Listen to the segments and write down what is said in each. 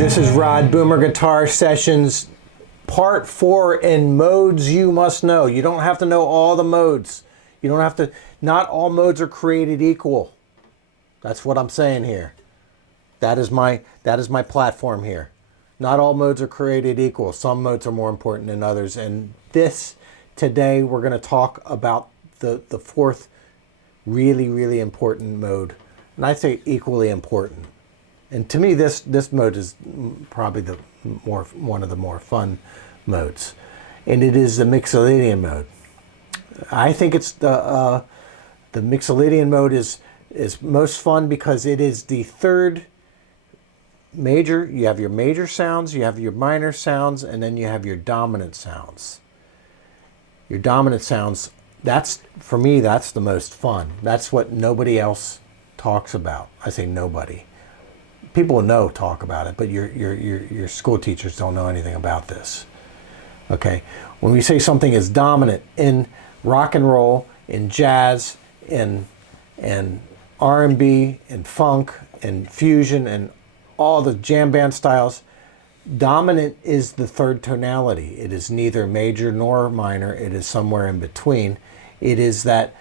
This is Rod Boomer Guitar Sessions, part 4 in modes you must know. You don't have to know all the modes. You don't have to, not all modes are created equal. That's what I'm saying here. That is my platform here. Not all modes are created equal. Some modes are more important than others. And today we're going to talk about the fourth really, really important mode. And I say equally important. And to me, this mode is probably one of the more fun modes, and it is the Mixolydian mode. I think it's the Mixolydian mode is most fun because it is the third major. You have your major sounds, you have your minor sounds, and then you have your dominant sounds. Your dominant sounds, for me, that's the most fun. That's what nobody else talks about. I say nobody. People talk about it, but your school teachers don't know anything about this. Okay, when we say something is dominant in rock and roll, in jazz, in R&B, in funk, in fusion, and all the jam band styles, dominant is the third tonality. It is neither major nor minor. It is somewhere in between. It is that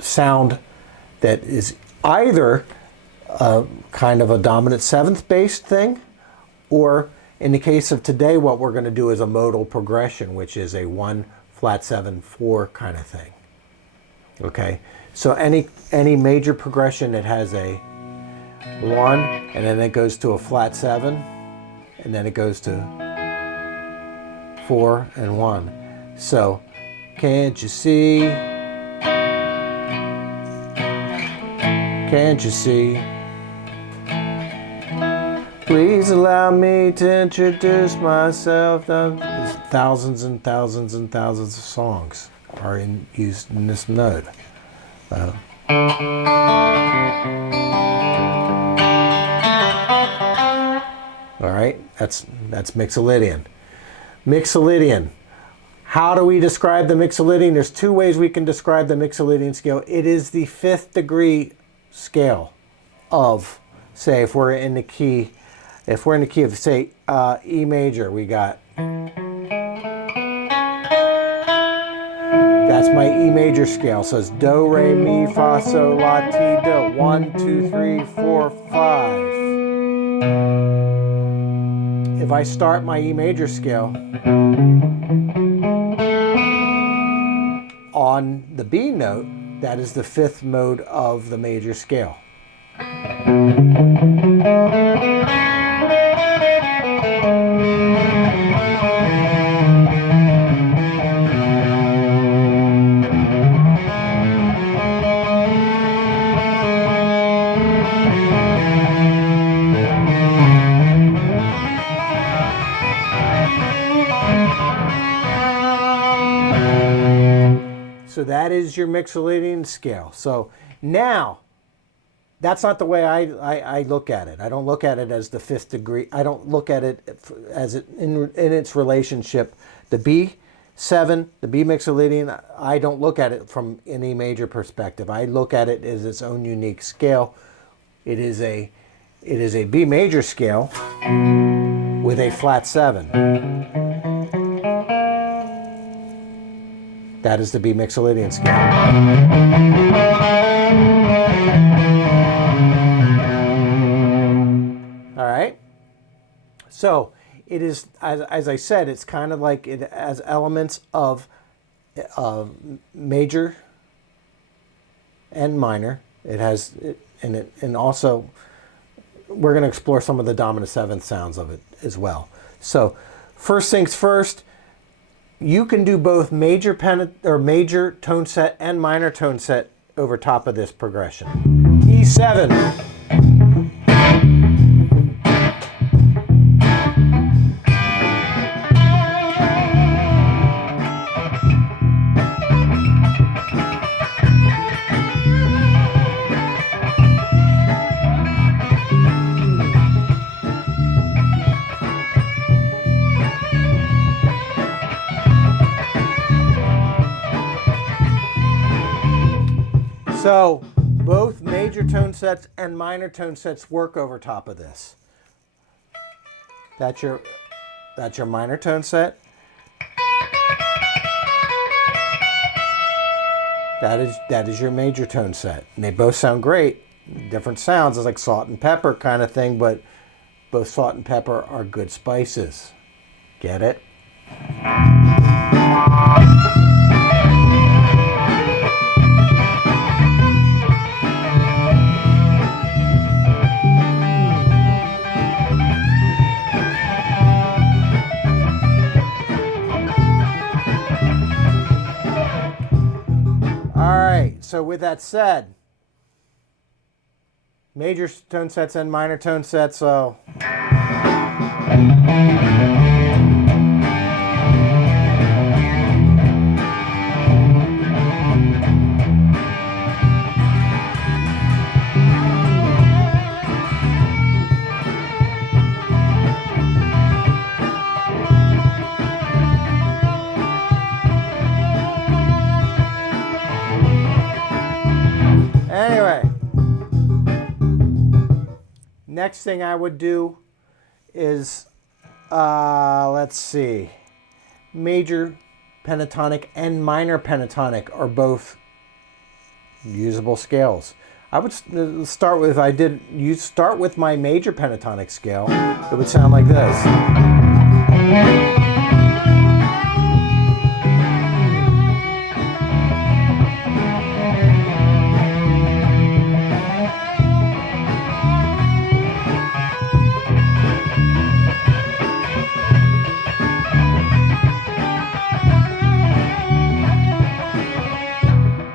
sound that is either kind of a dominant seventh based thing, or in the case of today, what we're going to do is a modal progression, which is a 1 flat 7 4 kind of thing. Okay, so any major progression that has a 1, and then it goes to a flat 7, and then it goes to 4 and 1. So can't you see? Can't you see? Please allow me to introduce myself. There's thousands and thousands and thousands of songs are used in this mode. All right, that's Mixolydian. Mixolydian. How do we describe the Mixolydian? There's two ways we can describe the Mixolydian scale. It is the 5th degree scale of, say, if we're in the key of, say, E major, we got, that's my E major scale. So it's do, re, mi, fa, sol, la, ti, do. 1, 2, 3, 4, 5. If I start my E major scale on the B note, that is the 5th mode of the major scale. So that is your Mixolydian scale. So now, that's not the way I look at it. I don't look at it as the 5th degree. I don't look at it as in its relationship. The B7, the B Mixolydian, I don't look at it from any major perspective. I look at it as its own unique scale. It is a B major scale with a flat 7. That is the B Mixolydian scale. All right. So it is, as I said, it's kind of like it has elements of major and minor. It has, and also we're going to explore some of the dominant 7th sounds of it as well. So first things first. You can do both major tone set and minor tone set over top of this progression. E7. So both major tone sets and minor tone sets work over top of this. That's your minor tone set. That is your major tone set. And they both sound great. Different sounds. It's like salt and pepper kind of thing, but both salt and pepper are good spices. Get it? So with that said, major tone sets and minor tone sets, so anyway, next thing I would do is, let's see, major pentatonic and minor pentatonic are both usable scales. I would start with, you start with my major pentatonic scale, it would sound like this.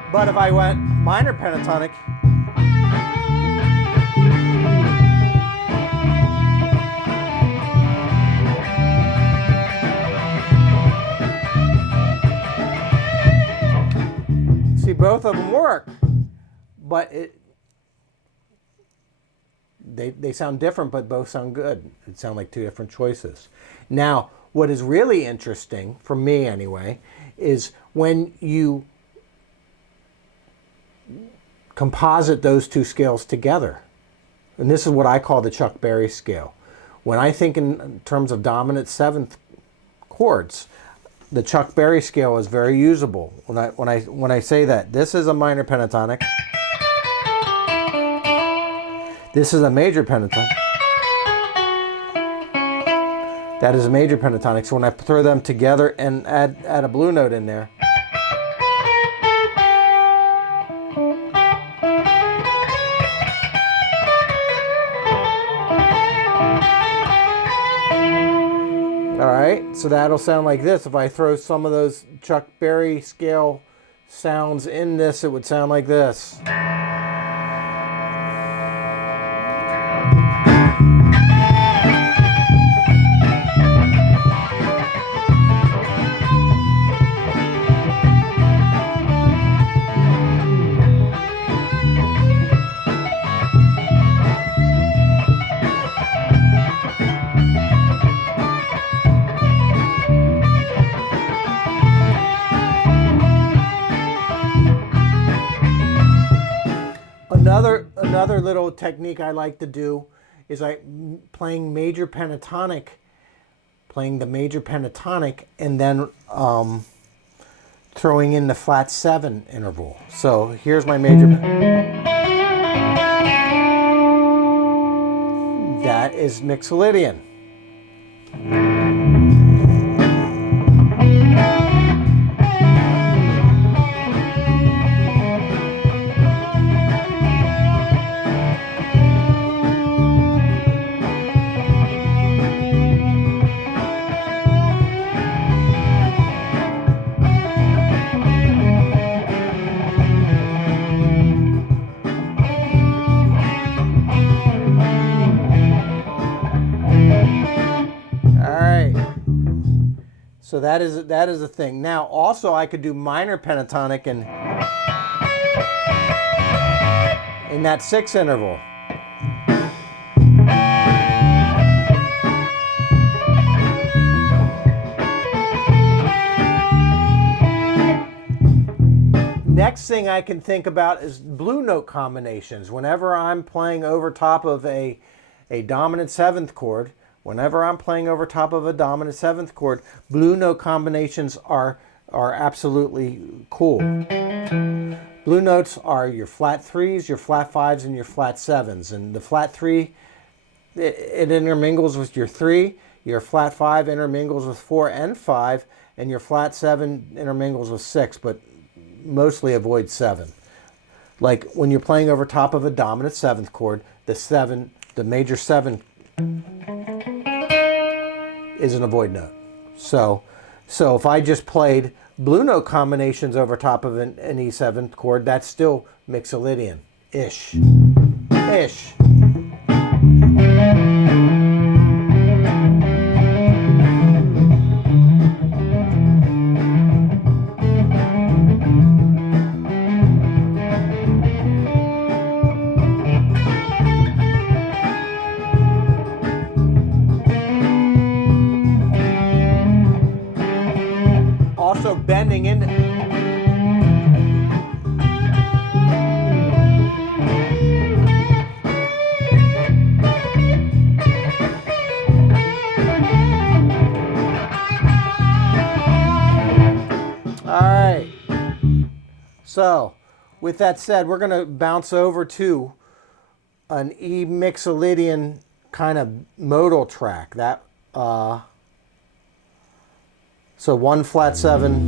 But if I went minor pentatonic, see, both of them work, but they sound different, but both sound good. It sound like two different choices. Now, what is really interesting, for me anyway, is when you composite those two scales together. And this is what I call the Chuck Berry scale. When I think in terms of dominant seventh chords, the Chuck Berry scale is very usable. When I say that, this is a minor pentatonic. This is a major pentatonic. That is a major pentatonic. So when I throw them together and add a blue note in there, so that'll sound like this. If I throw some of those Chuck Berry scale sounds in this, it would sound like this. Another little technique I like to do is playing the major pentatonic, and then throwing in the flat 7 interval. So here's my major. That is Mixolydian. So that is a thing. Now, also I could do minor pentatonic in that 6 interval. Next thing I can think about is blue note combinations. Whenever I'm playing over top of a dominant 7th chord, blue note combinations are absolutely cool. Blue notes are your flat 3s, your flat 5s, and your flat 7s. And the flat 3, it intermingles with your 3, your flat 5 intermingles with 4 and 5, and your flat 7 intermingles with 6, but mostly avoid 7. Like when you're playing over top of a dominant 7th chord, the major 7 is an avoid note. So if I just played blue note combinations over top of an E7 chord, that's still Mixolydian-ish. Ish. Also bending in. All right. So, with that said, we're going to bounce over to an E Mixolydian kind of modal track. That so 1 flat 7,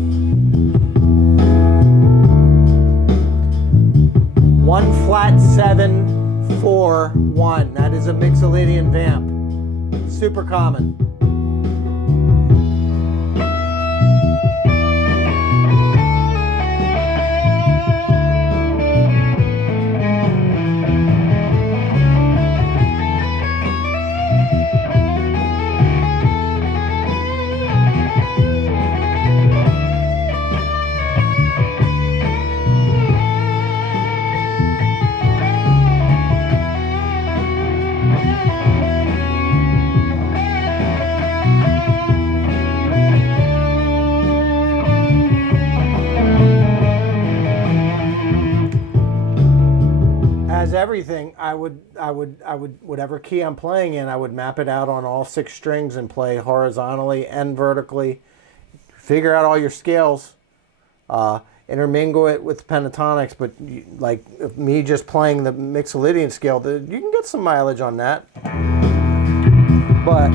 1 flat 7, 4, 1. That is a Mixolydian vamp. Super common. Everything, I would, whatever key I'm playing in, I would map it out on all 6 strings and play horizontally and vertically. Figure out all your scales, intermingle it with pentatonics, but like me just playing the Mixolydian scale, you can get some mileage on that. But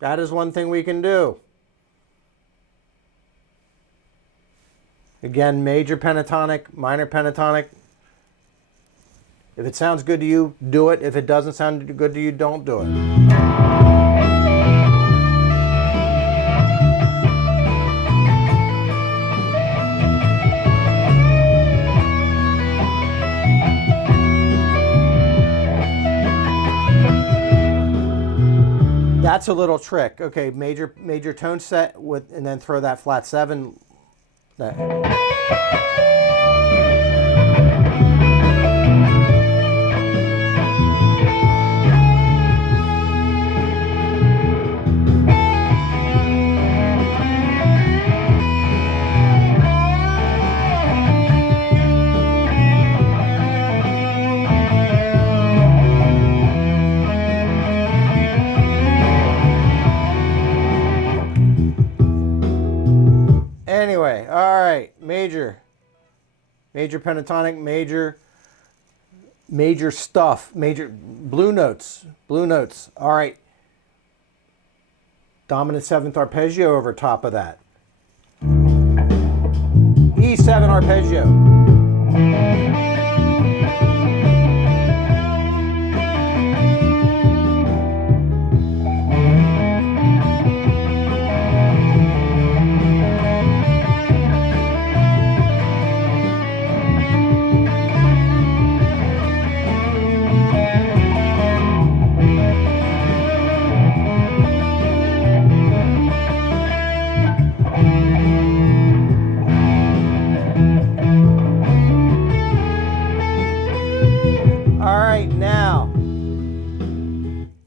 that is one thing we can do. Again, major pentatonic, minor pentatonic. If it sounds good to you, do it. If it doesn't sound good to you, don't do it. That's a little trick. Okay, major tone set with, and then throw that flat 7. Anyway, all right, major pentatonic, major stuff, major blue notes. All right, dominant 7th arpeggio over top of that. E7 arpeggio.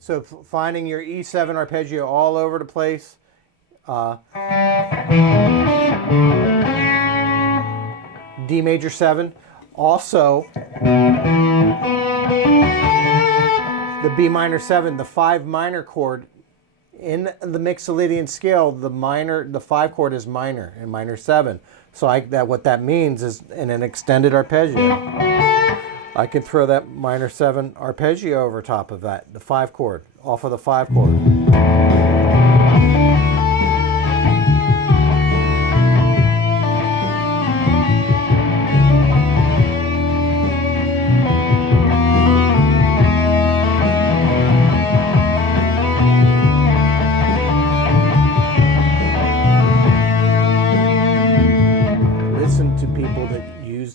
So finding your E7 arpeggio all over the place. D major 7. Also, the B minor 7, the 5 minor chord. In the Mixolydian scale, the 5 chord is minor in minor 7. So what that means is in an extended arpeggio, I can throw that minor 7 arpeggio over top of that, the 5 chord, off of the 5 chord.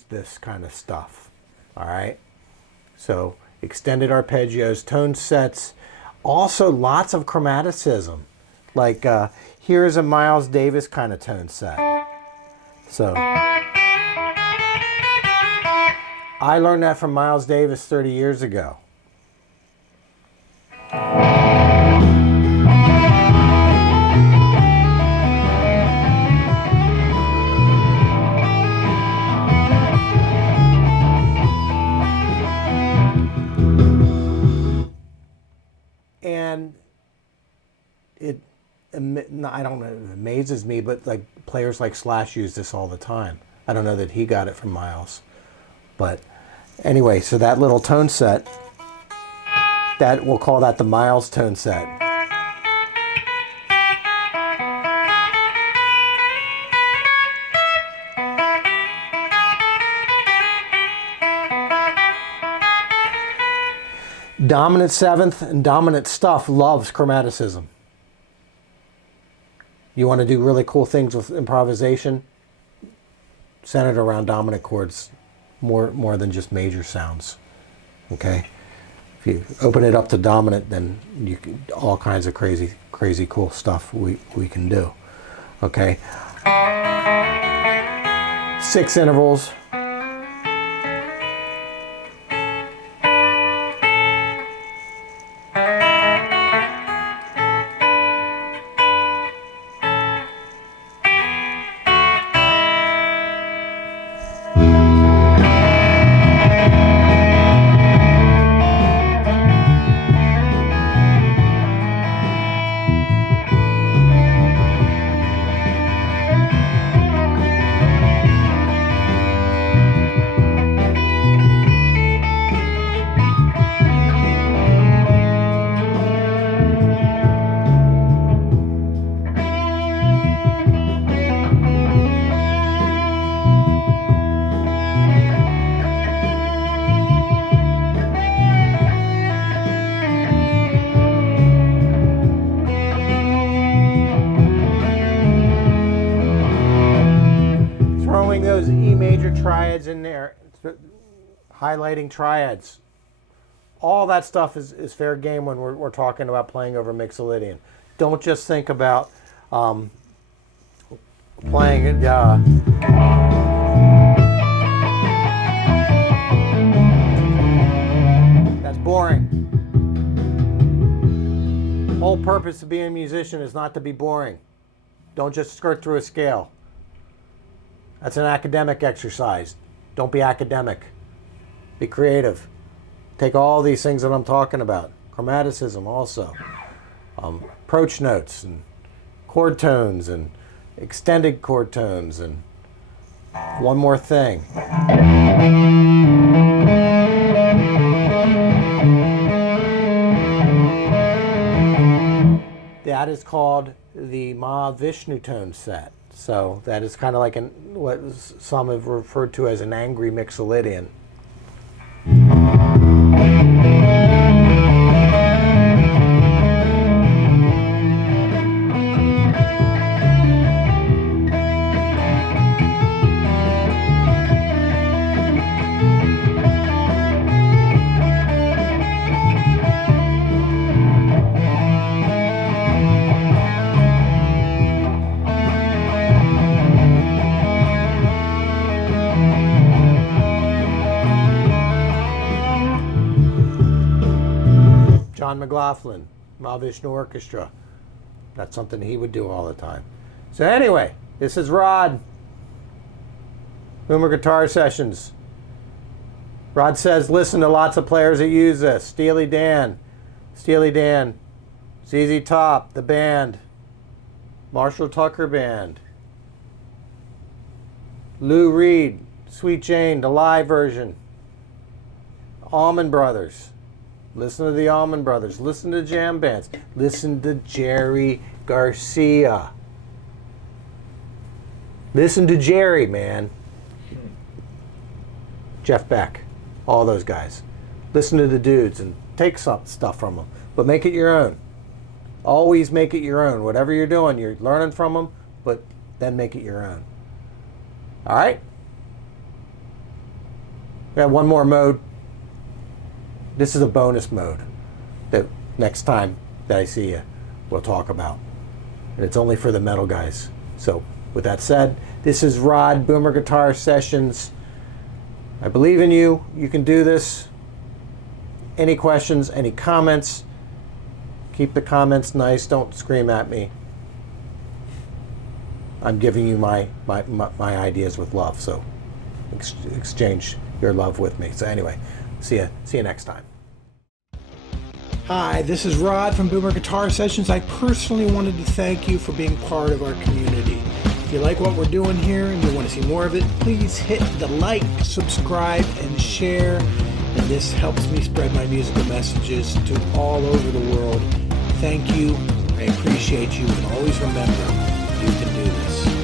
This kind of stuff. All right, so extended arpeggios, tone sets, also lots of chromaticism. Like here's a Miles Davis kind of tone set. So I learned that from Miles Davis 30 years ago. And I don't know, it amazes me, but like players like Slash use this all the time. I don't know that he got it from Miles. But anyway, so that little tone set, we'll call that the Miles tone set. Dominant 7th and dominant stuff loves chromaticism. You want to do really cool things with improvisation, centered around dominant chords more than just major sounds. Okay? If you open it up to dominant, then you can, all kinds of crazy cool stuff we can do. Okay? 6 intervals. Those E major triads in there, highlighting triads. All that stuff is fair game when we're talking about playing over Mixolydian. Don't just think about playing it. That's boring. The whole purpose of being a musician is not to be boring. Don't just skirt through a scale. That's an academic exercise. Don't be academic. Be creative. Take all these things that I'm talking about. Chromaticism also. Approach notes and chord tones and extended chord tones and one more thing. That is called the Mahavishnu tone set. So that is kind of like what some have referred to as an angry Mixolydian. John McLaughlin, Mahavishnu Orchestra. That's something he would do all the time. So anyway, this is Rod. Boomer Guitar Sessions. Rod says, listen to lots of players that use this. Steely Dan, ZZ Top, the band, Marshall Tucker Band, Lou Reed, Sweet Jane, the live version, Allman Brothers. Listen to the Allman Brothers. Listen to jam bands. Listen to Jerry Garcia. Listen to Jerry, man. Jeff Beck. All those guys. Listen to the dudes and take some stuff from them. But make it your own. Always make it your own. Whatever you're doing, you're learning from them, but then make it your own. All right? We have one more mode. This is a bonus mode that next time that I see you, we'll talk about. And it's only for the metal guys. So with that said, this is Rod, Boomer Guitar Sessions. I believe in you. You can do this. Any questions, any comments, keep the comments nice. Don't scream at me. I'm giving you my ideas with love. So exchange your love with me. So anyway, see you next time. Hi, this is Rod from Boomer Guitar Sessions. I personally wanted to thank you for being part of our community. If you like what we're doing here and you want to see more of it, please hit the like, subscribe, and share. And this helps me spread my musical messages to all over the world. Thank you. I appreciate you. And always remember, you can do this.